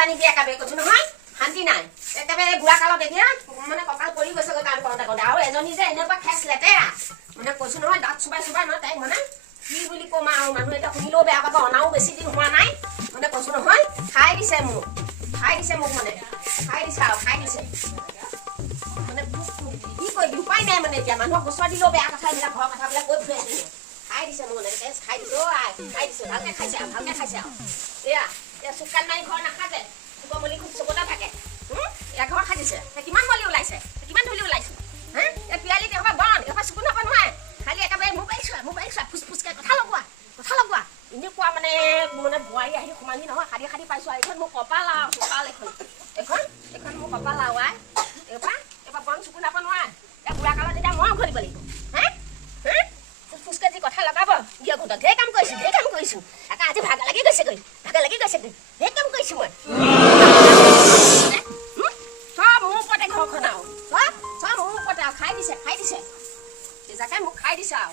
জানিবি একেবাৰে কৈছো নহয় শান্তি নাই একেবাৰে বুঢ়া কালত এতিয়া মানে কঁকাল পৰি গৈছে কাম কৰোঁতে কৰোঁতে আৰু এজনী যে এনেকুৱা খেচ লেতেৰা মানে কৈছো নহয় দাঁত চুবাই চুবাই নহয় তাইক মানে কি বুলি ক'ম আৰু মানুহ এতিয়া শুনিলেও বেয়া পাব অনাও বেছি দিন হোৱা নাই মানে কৈছো নহয় খাই দিছে মোক মানে খাই দিছে আৰু খাই দিছে মানে কি কৰিবি উপায় নাই মানে এতিয়া মানুহক গোচৰ দিলেও বেয়া কথা এইবিলাক ঘৰৰ কথাবিলাক কৈ ফুৰে খাই দিছে মোক মানে খাই দিছে খাই দিছে ভালকে খাইছে আৰু এয়া চুকান মাৰি ঘৰ নাখাজে মলি খুব চকতে থাকে এঘৰ খাই দিছে কিমান মলি ওলাইছে কিমান ধূলি ওলাইছে হা এই পিয়ালি এবাৰ বন্ধ এবাৰ চকু নাপা নহয় খালি একেবাৰে মোবাইল চোৱা ফুচফুচকে কথা লগোৱা এনেকুৱা মানে বোৱাৰী আহি সোমালি নহয় শাৰী পাইছো এইখন মোৰ কপাল আৰু চোপাল এইখন মোৰ কপাল আৰু এবাৰ বন্ধ চকু নাপা নহয় এতিয়া বুঢ়া কালত এতিয়া মৰম কৰিব লাগিব হা ফুচফুচকে যি কথা লগাব দিয়ক ঘৰত ঢেৰ কাম কৰিছো একা আজি ভাগা লাগি গৈছে ঢেৰ কাম কৰিছো মই চব মোৰ ওপৰতে ঘৰখন আৰু চব মোৰ ওপৰতে আৰু খাই দিছে যাকে মোক খাই দিছে আৰু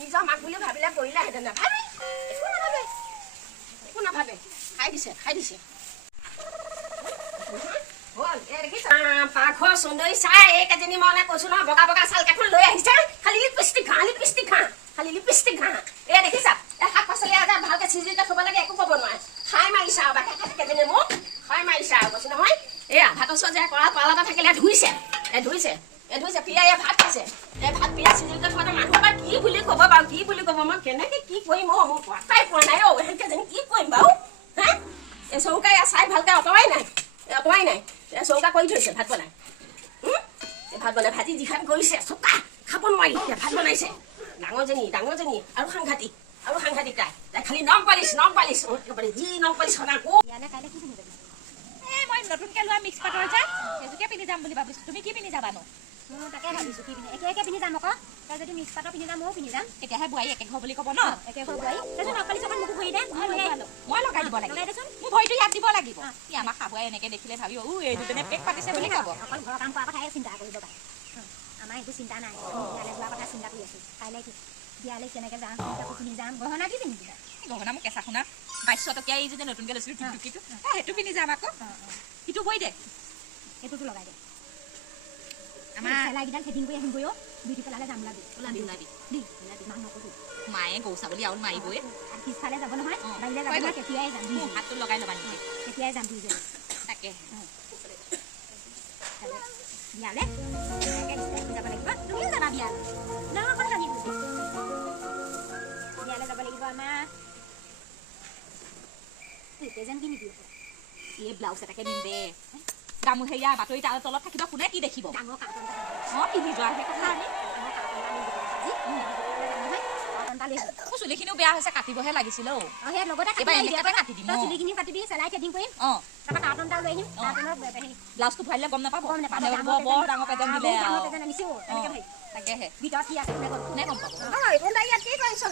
নিজৰ মাক বুলি ভাবিলে কৰিলেহেঁতেন নাভাবে একো নাভাবে খাই দিছে পাকঘৰ সুন্দৰী চাই এইকেইজনী মানে কৈছো নহয় বগা চাল কেইখন লৈ আহিছে খালি লিপষ্টিক ঘাঁ এই দেখিছা শাক পাচলি আজাৰ ভালকে চিজিলকে থব লাগে একো ক'ব নোৱাৰে খাই মাৰিছে আৰু বাকী কেইজনী মোক খাই মাৰিছে আৰু কৈছো নহয় এয়া ভাতৰ চোৱা যে কৰা পাল এটা থাকিলে ধুইছে পিয়াই ভাত খাইছে ভাত পিয়া চিজিলকে থোৱাতে মানুহ বা কি বুলি ক'ব মই কেনেকে কি কৰিম মোৰ পতাই পোৱা নাই এনেকেজনী কি কৰিম বাৰু হা এই চৌকা চাই ভালকে অঁতৰাই নাই চৌকা কৰি থৈছে ভাত বনাই ভাজি যিখন কৰিছে চৌকা খাব নোৱাৰি ভাত বনাইছে ডাঙৰজনী আৰু সাংঘাতিক তাই খালি নখ পালিছ যি নখ পালিছ মই নতুনকে লোৱা মিক্স পাটৰ যে সেইটোকে পিন্ধি যাম বুলি ভাবিছো তুমি কি পিন্ধি যাবা নো তাকে ভাবিছো কি পিন্ধি একে পিন্ধি যাম আকৌ তই যদি মিক্স পাটৰ পিন্ধি যাম ময়ো পিন্ধি যাম তেতিয়াহে বোৱাৰী একে ঘৰ বুলি ক'ব ন একে ঘৰ বোৱাৰী তাৰপিছত নপালি চকত মোকো ভৰি দে মই লগাই দিব লাগিব মোৰ ভৰিটো ইয়াত দিব লাগিব কি আমাৰ খাবই এনেকে দেখিলে ভাবিব এই দুজনে পেক পাতিছে বুলি ক'ব অকল ঘৰৰ কাম কৰা কথাই চিন্তা কৰিব পাৰে আমাৰ একো চিন্তা নাই বিয়ালৈ যোৱা কথা চিন্তা কৰি আছো কাইলৈ বিয়ালৈ কেনেকে যাম পিন্ধি যাম গহনা কি পিন্ধি যাম গহনা মোক কেঁচা শুনা 2200 টকীয়া এই যে নতুনকে লৈছিলো টুকটুকিটো সেইটো পিন্ধি যাম আকৌ ইটো বৈ দে এইটোতো লগাই দে আমাৰ চেলাইকেইডাল ফিটিং কৰি আহিম গৈ বিউটি পেলালে যাম ওলাবি মানুহ কৈছো মায়ে গৰু ছাগলী আৰু মাৰিবই পিছফালে যাব নহয় বাহিৰে যাব কেতিয়াই যাম হাতটো লগাই ল'বা নেকি কেতিয়াই যাম দুইজনী তাকে বিয়ালে যাব লাগিব তুমিও যাবা বিয়ালে নহয় কথা লাগিব বিয়ালে যাব লাগিব আমাৰ প্ৰেজেণ্ট কি নিদিব এই ব্লাউজ এটাকে দিম দে গামোচা বাতৰি তলত থাকিব কোনে কি দেখিব ডাঙৰ কাৰ্টন পিন্ধি যোৱা সেই কথা আমি চুলিখিনিও বেয়া হৈছে কাটিবহে লাগিছিল চুলিখিনি কাটিবি চেলাই ফিটিং কৰিম তাৰপৰা কাৰ্টন এটা লৈ আহিম ব্লাউজটো ভৰাইলে গম নাপাব বৰ ডাঙৰ পেজন দিলে তাকেহে ভিতৰত কি আছে কোনে গম পাব ইয়াত কি কৰিছ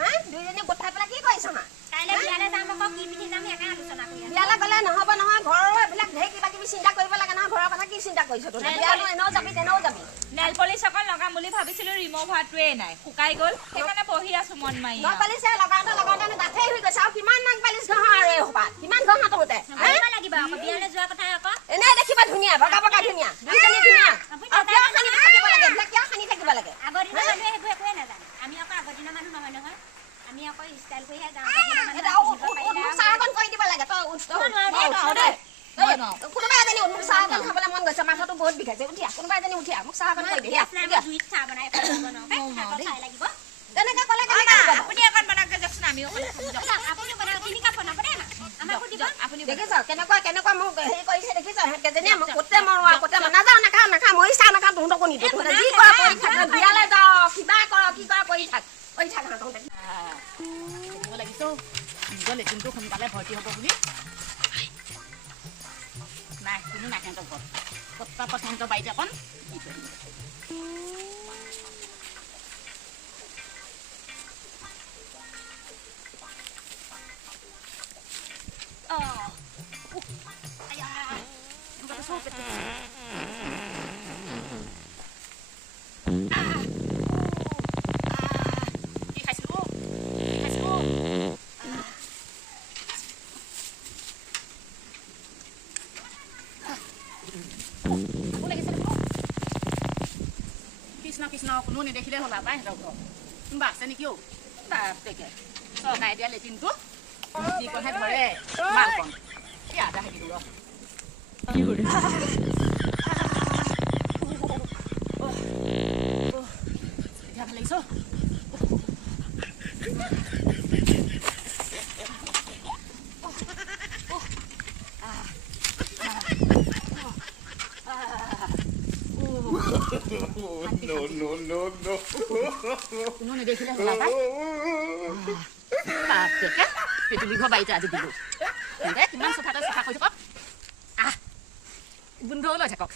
হা দুইজনী গোটাই পেলাই কি কৰিছ কাইলৈ বিয়ালৈ যাম আকৌ কি পিন্ধি যাম একে আলোচনা কৰি বিয়ালৈ গ'লে নহ'ব নহয় ঘৰৰ এইবিলাক ঢেৰ কিবা কিবি চিন্তা কৰিব লাগে নহয় ঘৰৰ কথা কি চিন্তা কৰিছ তই বিয়ালৈ এনেও যাবি তেনেও যাবি নেল পলিচ অকল লগাম বুলি ভাবিছিলো ৰিম'ভাৰটোৱে নাই শুকাই গ'ল সেইকাৰণে বহি আছো মন মাৰি নখ পালিছে লগাওঁতে ডাঠেই হৈ গৈছে আৰু কিমান নখ পালিচ ঘঁহা আৰু এই সোপাত কিমান ঘঁহা তোতে লাগিব আকৌ বিয়ালৈ যোৱা কথা আকৌ এনেই দেখিবা ধুনীয়া বগা ধুনীয়া দুইজনী ধুনীয়া কিয় সানি থাকিব লাগে আগৰ দিনৰ মানুহে সেইবোৰ একোৱে নাজানে আমি আকৌ আগৰ দিনৰ মানুহ নহয় নহয় আমি আকৌ ষ্টাইল কৰিহে যাওঁ চাহ অকণ কৰি দিব লাগে কোনোবা এজনী চাহ অকণ খাবলৈ মন গৈছে মাথাটো বহুত বিষাইছে উঠিয়া কোনোবা এজনী উঠিয়া মোক চাহ অকণ কৰি দিয়া চাহ বনাই লাগিব তেনেকে ক'লে আপুনি অকণ বনাওঁগে যাওকচোন আমিও আপুনি বনাওক তিনি কাপ বনাব দেই আমাকো দিব আপুনি দেখিছ কেনেকুৱা মোক হেৰি কৰিছে দেখিছ কেইজনীয়ে মোক ক'তে নাযাওঁ নাখাওঁ মই চাহ নাখাওঁ তহঁতকো নিদিওঁ যি কৰা কৰি থাক বিয়ালৈ যাওঁ কিবা কৰ কি কৰা কৰি থাক লাগিছো নিজৰ লেট্ৰিনটো সোনকালে ভৰ্তি হ'ব বুলি নাই কোনো নাই সিহঁতৰ ঘৰত পটাপট সিহঁতৰ বাৰীতে অকণ কৃষ্ণ কোনো নেদেখিলে হ'ল পাই সিহঁতৰ ঘৰ কোনোবা আছে নেকি অ' তাকে চৰকাৰে দিয়া লেট্ৰিনটো যিকণহে ধৰে মালকণ কি আদা থাকিব ৰ এতিয়া ভাল লাগিছ No. কোনো নেদেখিলে হ'ল পাই তাকে পেটুলি ঘৰ বাৰীতে আজি দিলোঁ দে কিমান চফাতে চফা কৰি থাকক গোন্ধও লৈ থাকক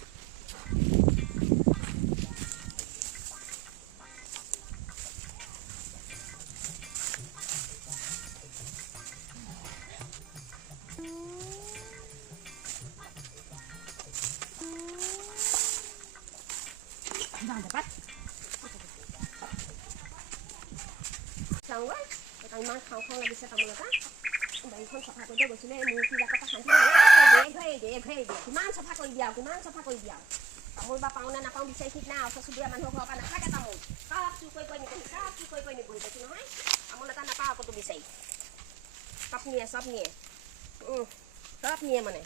ইমান খাওঁ লাগিছে তামোল এটা বাৰীখন চফা কৰি গৈছিলে মূৰ্তিজাকৰ পৰা শান্তি কিমান চফা কৰি দিয়া তামোল বা পাওঁ নে নাপাওঁ বিচাৰি ঠিক নাই ওচৰ চুবুৰীয়া মানুহৰ ঘৰৰ পৰা নাথাকে তামোল চব চুৰ কৰি নিবহি দেখি নহয় তামোল এটা নাপাওঁ আকৌ বিচাৰি চব নিয়ে চব নিয়ে মানে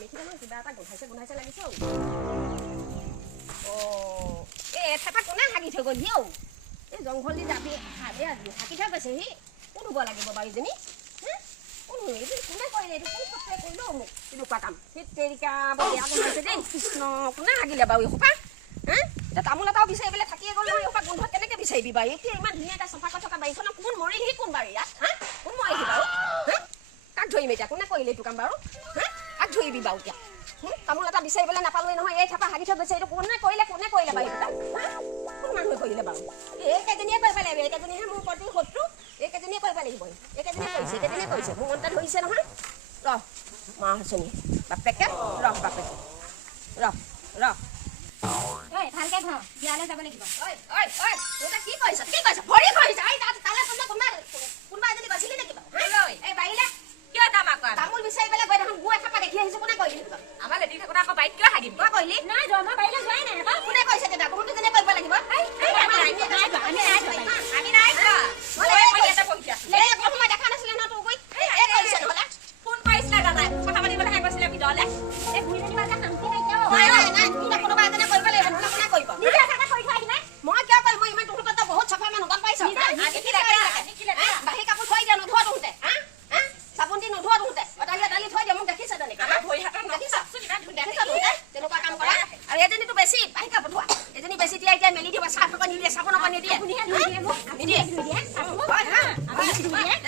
মিঠি নহয় কিবা এটা গোন্ধাইছে লাগিছে এই এটা কোনে হাগি থৈ গ'ল হিও এই জংঘল দি যাবি থাকি থৈ গৈছে সি কোন হ'ব লাগিব বাৰু ইজনী কোনে কৰিলে এইটো কোন সত্ৰে কৰিলেও মোক এনেকুৱা কাম সেই তেৰিকা গোন্ধাইছে দেই কৃষ্ণ কোনে হাগিলে বাৰু এইসোপা এতিয়া তামোল এটাও বিচাৰি পেলাই থাকিয়ে গ'ল নহয় এইসোপা গোন্ধ কেনেকৈ বিচাৰিবি বাৰু এতিয়া ইমান ধুনীয়াকৈ চফা কৰি থকা বাৰীখনত কোন মৰিলহি কোন বাৰু ইয়াত কোন মৰিলহি বাৰু কাক ধৰিম এতিয়া কোনে কৰিলে এইটো কাম বাৰু কাক ধৰিবি বাৰু এতিয়া তামোল এটা বিচাৰি পেলাই নাপালোৱে নহয় এই থাপা হাগি থৈ গৈছে এইটো কোনে কৰিলে বাৰু এইটো কোন মানুহে কৰিলে বাৰু এইকেইজনীয়ে কৰিব লাগিব এইকেইজনীহে মোৰ প্ৰতি শত্ৰু এইকেইজনীয়ে কৰিব লাগিব এইকেইজনীয়ে কৰিছে মোৰ মনতে ধৰিছে নহয় ৰহ মা হাচনি বাপেকে ৰহ বাপেকে ৰহ ভালকে ঘৰ বিয়ালৈ যাব লাগিব কি কৰিছ ভৰি কৰিছ কোনোবা এজনী গৈছিলি নেকি এই বাৰীলে কিয় তামাক তামোল বিচাৰি পেলাই গৈ দেখোন গুৱা থাপা দেখি আহিছো কোনে কৰিলি আমাৰ লেট্ৰিন থাকোঁতে আকৌ বাইক কিয় হাগিম তই কৰিলি নাই যোৱা মই বাৰীলৈ যোৱাই নাই কোনে কৈছে তেতিয়া কোনটো যেনে কৰিব লাগিব আমি নাই প্ৰথমে দেখা নাছিলে ন তোৰ গৈ কৰিছে নহ'লে ফোন কৰিছিলে দাদাই কথা পাতিবলৈ গৈছিলে ভিতৰলৈ এই বুঢ়ীজনী বাজা শান্তি নাইকিয়া নাই কোনোবা এজনে কৰিব লাগিব নহ'লে কোনে কৰিব নিজে চাগে কৰি থৈ আহিলে মই কিয় কৰিম মই ইমান তোৰ বহুত চফা মানুহ গম পাইছ বাঢ়ি কাপোৰ থৈ দিয়া নোধোৱা তোহঁতে চাবোন দি নোধোৱা তোহঁতে দালি থৈ দিয়া মোক দেখিছ তেনেকৈ ভৰি হাতত দেখিছ তেনেকুৱা কাম কৰা আৰু এজনীতো বেছি বাঢ়ি কাপোৰ ধোৱা এজনী বেছি দিয়া এতিয়া মেলি দিব চাহ অকণ নিদিয়ে চাবোন অকণ নিদিয়ে নিদিয়ে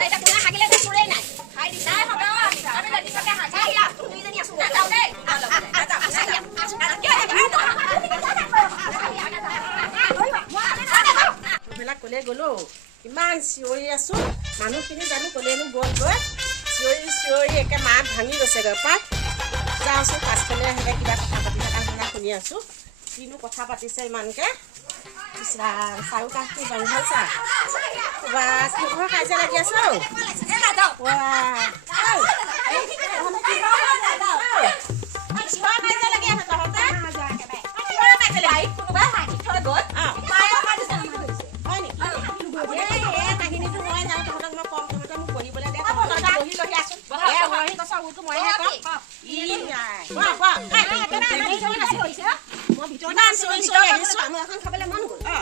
এতিয়া কোনে হাগিলে চোৰেই নাই খাই দিছে দুইজনী আছো বিলাক কলে গ'লো ইমান চিঞৰি আছো মানুহখিনি জানো কলেনো গ'লগৈ চিঞৰি একে মাত ভাঙি গৈছেগৈ পাই যাওঁচোন পাছফালে আহিলে কিবা কথা পাতি থকা শুনা শুনি আছো কিনো কথা পাতিছে ইমানকে চাৰু কাষটো বান্ধি ভাল চা কিহৰ কাজিয়া লাগি আছ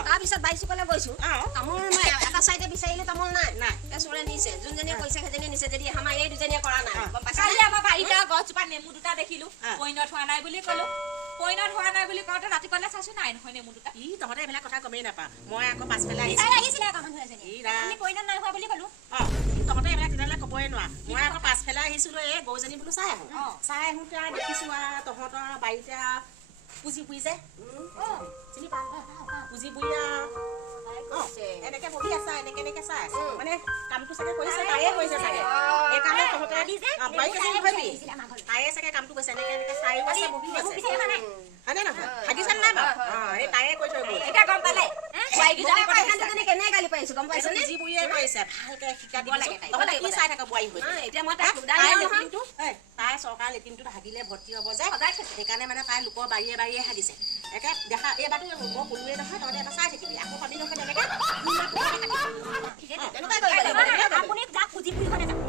তাৰপিছত বাইচুকলৈ গৈছো তামোল মই এটা চাইডে বিচাৰিলে তামোল নাই চোৰে নিছে যোনজনীয়ে কৈছে সেইজনীয়ে নিছে যদি আমাৰ এই দুজনীয়ে কৰা নাই গম পাইছা আমাৰ বাৰীতে গছজোপা নেমু দুটা দেখিলো পইনত হোৱা নাই বুলি ক'লো পইনত হোৱা নাই বুলি কওঁতে ৰাতিপুৱালে চাইছো নাই নহয় নেমু দুটা তহঁতে এইবিলাক কথা গমেই নাপা মই আকৌ পাছফালে লাগিছিলে আকৌ মানুহ এজনী আমি পইনত নাই হোৱা বুলি ক'লো তহঁতে এইবিলাক তেতিয়াহ'লে ক'বই নোৱাৰা মই আকৌ পাছফালে আহিছিলো এই গৰুজনী বোলো চাই আহোঁতে আৰু দেখিছো আৰু তহঁতৰ বাৰীতে পুজি পুৰি যে চিনি পাওঁ পুজি পুৰি এনেকে বহি আছা এনেকে চাই আছে মানে কামটো চাগে কৰিছে তাইয়ে কৰিছে চাগে সেইকাৰণে তহঁতে তাইয়ে চাগে কামটো কৰিছে এনেকে চাইও আছে বহি আছে হয়নে নহয় হাগিছে নাই বাৰু এই তাইয়ে কৈ থৈ গ'ল এতিয়া গম পালে কেনে গালি পাৰিছো গম পাইছ নে পুজি পুৰিয়ে কৰিছে ভালকে শিকা দিব লাগে তহঁতে কি চাই থাকা বোৱাৰী হৈ এতিয়া মই তাই চৰকাৰ লেট্ৰিনটোত হাগিলে ভৰ্তি হ'ব যে সেইকাৰণে মানে তাই লোকৰ বাৰীয়ে হাগিছে একে দেখা এইবাৰটো মই ক'লোৱে নহয় তহঁতে এটা চাই থাকিবি আকৌ পাবি নহয় তেনেকৈ তেনেকুৱাই কৰিব লাগিব আপুনি যাক খুজি ফুৰি ঘৰতে যাওক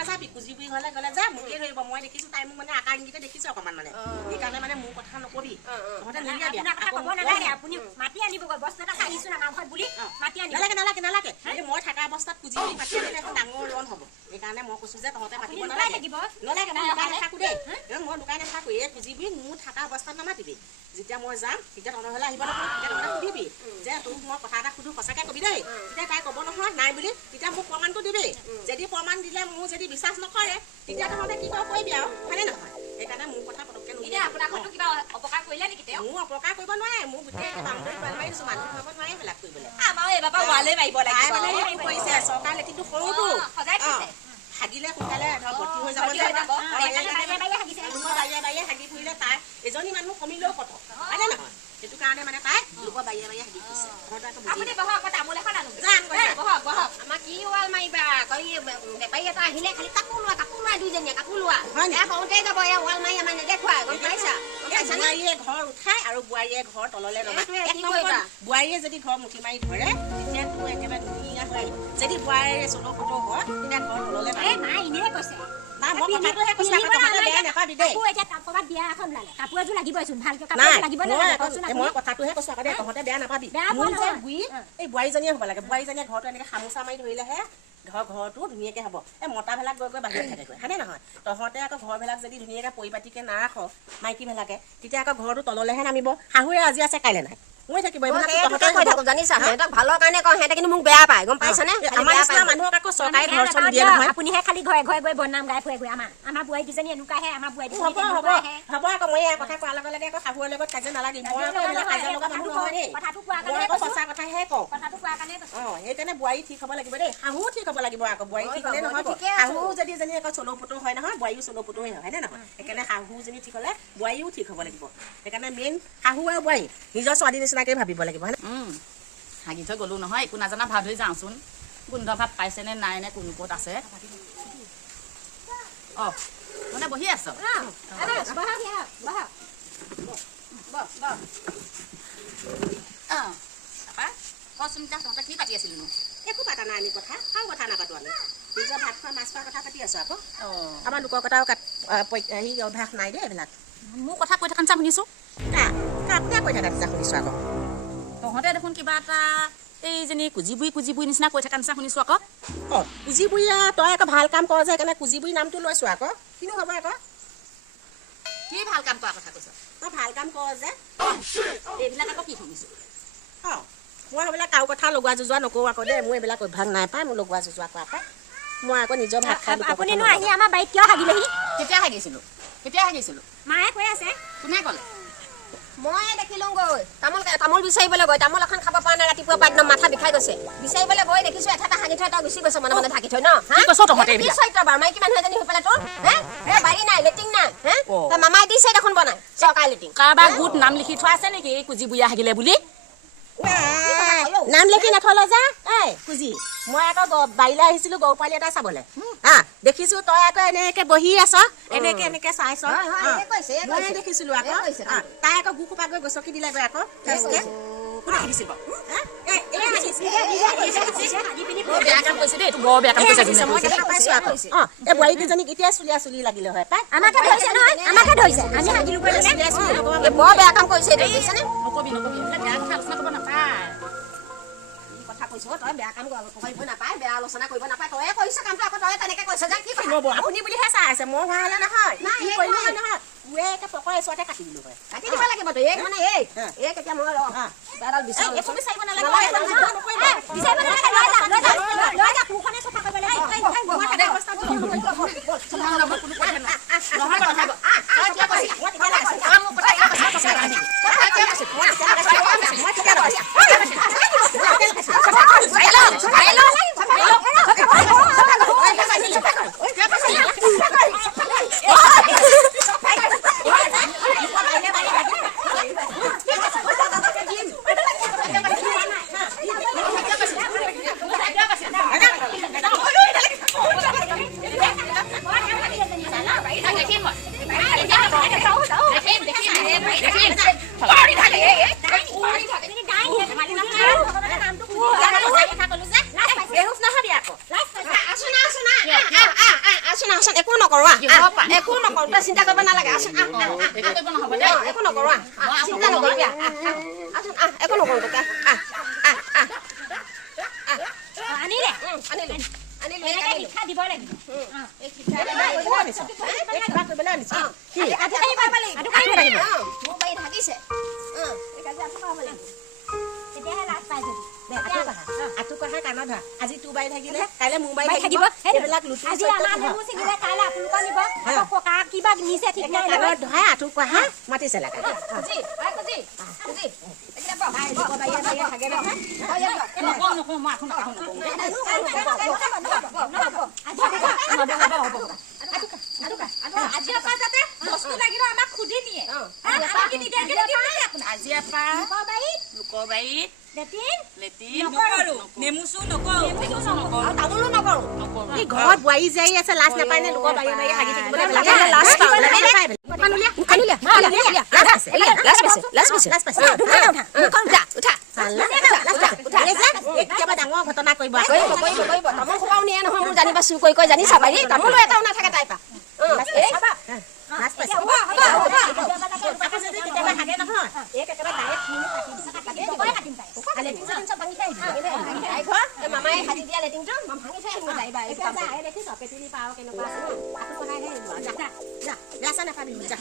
নাযাবি কুজি বুঢ়ী ঘৰলৈ গ'লে যা মোকে ধৰিব মই দেখিছোঁ তাই মোক মানে আকাৰ ইংগিতে দেখিছোঁ অকণমান মানে সেইকাৰণে মানে মোৰ কথা নকবি তহঁতে নিদিয়াবি ক'ব নালাগে আপুনি মাতি আনিবগৈ বস্তু এটা চাইছোঁ না আমাৰ ঘৰত বুলি মাতি আনিব নালাগে মই থকা অৱস্থাত কুজি বুঢ়ী মাতি আনিলে এখন ডাঙৰ ৰণ হ'ব সেইকাৰণে মই কৈছোঁ যে তহঁতে মাতিব নালাগে নালাগে মই লুকাই নাথাকোঁ দেই মই লুকাই নাথাকোঁ এই কুজি বুঢ়ী মোৰ থকা অৱস্থাত নামাতিবি যেতিয়া মই যাম তেতিয়া তহঁতৰ ঘৰলৈ আহিব নহয় তেতিয়া তহঁতে সুধিবি যে তোক মই কথা এটা সুধোঁ সঁচাকৈ কবি দেই তেতিয়া তাই ক'ব নহয় নাই বুলি তেতিয়া মোক প্ৰমাণটো দিবি যদি প্ৰমাণ দিলে মোৰ যদি বিশ্বাস নকৰে তেতিয়া তহঁতে কি কৰিবি আৰু হয়নে নহয় সেইকাৰণে মোৰ কথা পটককৈ এতিয়া আপোনাৰ ঘৰতো কিবা অপকাৰ কৰিলে নেকি তেওঁ মোৰ অপকাৰ কৰিব নোৱাৰে মোৰ গোটেই বাউণ্ডাৰী ৱাল মাৰি দিছোঁ মানুহ ভাবত নোৱাৰে এইবিলাক কৰিবলৈ আমাৰ এইবাৰ পৰা ৱালে মাৰিব তাই লাগিব মানে সেইটো কৰিছে চৰকাৰ লেটিনটো সৰুটো সজাই থৈছে হাগিলে সোনকালে ধৰ ভৰ্তি হৈ যাব যে লোকৰ বাৰীয়ে হাগি ফুৰিলে তাই এজনী মানুহ কমিলেও কথা হয়নে নহয় সেইটো কাৰণে মানে তাই লোকৰ বাৰীয়ে হাগি ফুৰিছে আপুনি বহক তামোল এখন আনো যাম বহক আমাৰ কি ৱাল মাৰিবা বেপাৰী এটা আহিলে খালি কাপোৰ লোৱা দুইজনীয়ে কাপোৰ লোৱা কওঁতে যাব এয়া ৱাল মাৰি আমাৰ নেদেখুৱাই গম পাইছা বোৱাৰীয়ে ঘৰ উঠাই আৰু বোৱাৰীয়ে ঘৰ তললৈ নমাই বোৱাৰীয়ে যদি ঘৰ মুঠি মাৰি ধৰে তেতিয়া তোৰ একেবাৰে ধুনীয়া হৈ আহিব যদি বোৱাৰীয়ে চলো ফটো হয় তেতিয়া ঘৰ তললৈ নাই মই কথাটোহে কৈছোঁ বেয়া নাপাবি দেই মই কথাটোহে কৈছোঁ আকৌ দেই তহঁতে বেয়া নাপাবি মোৰ যে বুঢ়ী এই বোৱাৰীজনীয়ে হ'ব লাগে বোৱাৰীজনীয়ে ঘৰটো এনেকৈ খামোচা মাৰি ধৰিলেহে ঘৰটো ধুনীয়াকৈ হ'ব এই মতাবিলাক গৈ বাহিৰত থাকেগৈ হয়নে নহয় তহঁতে আকৌ ঘৰবিলাক যদি ধুনীয়াকৈ পৰিপাটিকৈ নাৰাখ মাইকীবিলাকে তেতিয়া আকৌ ঘৰটো তললৈহে নামিব শাহুৱে আজি আছে কাইলৈ নাই মই থাকিব জানিছা সিহঁতক ভালৰ কাৰণে কওঁ সিহঁতে কিন্তু মোক বেয়া পায় গম পাইছানে আমাৰ নিচিনা মানুহক আকৌ চৰকাৰে ঘৰ চৰ দিয়ে নহয় আপুনিহে খালি ঘৰে ঘৰে গৈ বদনাম গাই ফুৰে আমাৰ বোৱাৰীকেইজনী এনেকুৱাহে আমাৰ বোৱাৰী হ'ব আকৌ মই এই কথা কোৱাৰ লগে লগে আকৌ শাহুৰ লগত কাজিয়া নালাগিম মই আকৌ এইবিলাক কাজিয়া লগা মানুহ নহয় দেই মই আকৌ সঁচা কথাহে কওঁ সেইকাৰণে বোৱাৰী ঠিক হ'ব লাগিব দেই শাহু ঠিক হ'ব লাগিব আকৌ বোৱাৰী ঠিক হ'লে নহ'ব শাহু যদি এজনী আকৌ চলৌ পুতৌ হয় নহয় বোৱাৰীও চলৌ পুতৌৱে হয় হয়নে নহয় সেইকাৰণে শাহুজনী ঠিক হ'লে বোৱাৰীও ঠিক হ'ব লাগিব সেইকাৰণে মেইন শাহু আৰু বোৱাৰী নিজৰ ছোৱালী নিচিনাকৈ ভাবিব লাগিব হয় হাগি থৈ গ'লো নহয় একো নাজানা ভাৱ ধৰি যাওঁচোন গোন্ধ ভাৱ পাইছেনে নাই নে কোন ক'ত আছে অঁ মানে বহি আছ কচোন তহঁতে কি পাতি আছিলিনো একো পাতা নাই আমি কথা আৰু কথা নাপাতো আমি নিজৰ ভাত খোৱা মাছ খোৱা কথা পাতি আছোঁ আকৌ অঁ আমাৰ লোকৰ কথাও হেৰি অভ্যাস নাই দেই এইবিলাক মোৰ কথা কৈ থকা নিচিনা শুনিছোঁ কোনে কৈ থকা নিচিনা শুনিছোঁ আকৌ তহঁতে দেখোন কিবা এটা এইজনী কুজি বুঢ়ী নিচিনা কৈ থকা নিচিনা শুনিছোঁ আকৌ অঁ কুজি বুঢ়ী তই আকৌ ভাল কাম কৰ যে সেইকাৰণে কুজি বুঢ়ী নামটো লৈছোঁ আকৌ কিনো হ'ব আকৌ কি ভাল কাম কৰা কথা কৈছ তই ভাল কাম কৰ যে এইবিলাক আকৌ কি শুনিছোঁ অঁ মই সেইবিলাক কাৰো কথা লগোৱা যুজোৱা নকৰোঁ আকৌ দেই মোৰ এইবিলাক অভ্যাস নাই পাই মোৰ লগোৱা যুজোৱা কৰা পাই মই আকৌ নিজৰ ভাত খাই আপুনিনো আহি আমাৰ বাৰীত কিয় হাগিলেহি কেতিয়া হাগিছিলোঁ মায়ে কৈ আছে কোনে ক'লে মই দেখিলোঁগৈ তামোল বিচাৰিবলৈ গৈ তামোল এখন খাব পৰা নাই ৰাতিপুৱা পৰা একদম মাথা বিষাই গৈছে বিচাৰিবলৈ গৈ দেখিছোঁ এটা হাগি থৈ তই গুচি গৈছ মানে ঢাকি থৈ ন চৰিত্ৰ বাৰু মাইকী মানুহ এজনী হৈ পেলাই তোৰ বাৰী নাই লেট্ৰিন নাই তই মামাই দিছে দেখোন বনাই চৰকাৰী লেট্ৰিন কাৰোবাৰ গোট নাম লিখি থোৱা আছে নেকি এই কুজি বুঢ়ী হাগিলে বুলি নাম লিখি নথলে যে এই কুজি মই আকৌ বাৰীলৈ আহিছিলোঁ গৰু পোৱালি এটা চাবলৈ দেখিছোঁ তই আকৌ এনেকৈ বহি আছ এনেকৈ চাইছ মই দেখিছিলোঁ আকৌ তাই আকৌ গু খোপা গৈ গছকি দিলেগৈ আকৌ বোৱাৰীকেইজনীক এতিয়াই চুলি লাগিলে হয় পাই আমাকে ধৰিছে বৰ বেয়া কাম কৰিছে নকবি বেয়া কথা আলোচনা কৰিব নাপায় কথা কৈছ তই বেয়া কাম কৰিব নাপায় বেয়া আলোচনা কৰিব নাপায় তয়ে কৰিছ কামটো আকৌ তই তেনেকে কৈছ যে কি আপুনি বুলিহে চাই আছে মই হোৱা হ'লে নহয় নহয় পকৰ ওচৰতে কাটি দিলোঁ হয় কাটি দিব লাগিব তই এই মানে এই কেতিয়া মই এডাল বিচাৰিব নকৰো কিহৰ পৰা? একো নকৰো তই চিন্তা কৰিব নালাগে আচোন একো কৰিব নহ'ব দেই একো নকৰো চিন্তা নকৰিবি আচোন একো নকৰো তোকে আনিলে আনিলো আনিলো এনেকৈ শিক্ষা দিব লাগিব এই শিক্ষা কিবা কৰিবলৈ আনিছ কি আঠু কাঢ়িব লাগিব মোৰ বাৰীত হাগিছে এই কাজি আঠু কাঢ়িব লাগিব তেতিয়াহে লাজ পাই যদি আঁঠু কঢ়া কাণত ধৰা আজি তোৰ বাৰী থাকিলে কাইলৈ মোৰ বাৰী বাৰী থাকিব থাকিব এইবিলাক লুটি আজি আমাৰ নেমু ছিঙিলে কাইলৈ আপোনালোকৰ নিব আকৌ ককা কিবা নিছে ঠিক নাই কাণত ধৰা আঁঠু কঢ়া মাতিছে লাগে খুজি খুজি এতিয়া বহ থাকে নহয় নকওঁ নকওঁ মই আঠু নকওঁ আজিৰ পৰা যাতে বস্তু লাগিলে আমাক সুধি নিয়ে আজিৰ পৰা লোকৰ বাৰীত লেটিন নেমু চুৰ নকৰো তামোলো নকৰো এই ঘৰত বোৱাৰী যাই আছে লাজ নাপায় নে লোকৰ বাৰী বাৰী হাগি থাকিবলৈ লাজ পাওঁ কেতিয়াবা ডাঙৰ ঘটনা কৰিব তামোল খোপাও নিয়ে নহয় মোৰ জানিবা চুৰ কৰি জানিছা বাৰী তামোলো এটাও নাথাকে তাই পৰা কেতিয়াবা হাগে নহয় মামাই সাজি দিয়া লেটিনটো ভাঙি থৈ আহিব পাৰিবা দেখিছ পেটিলি পাওঁ কেনেকুৱা আছে নাপাবি যা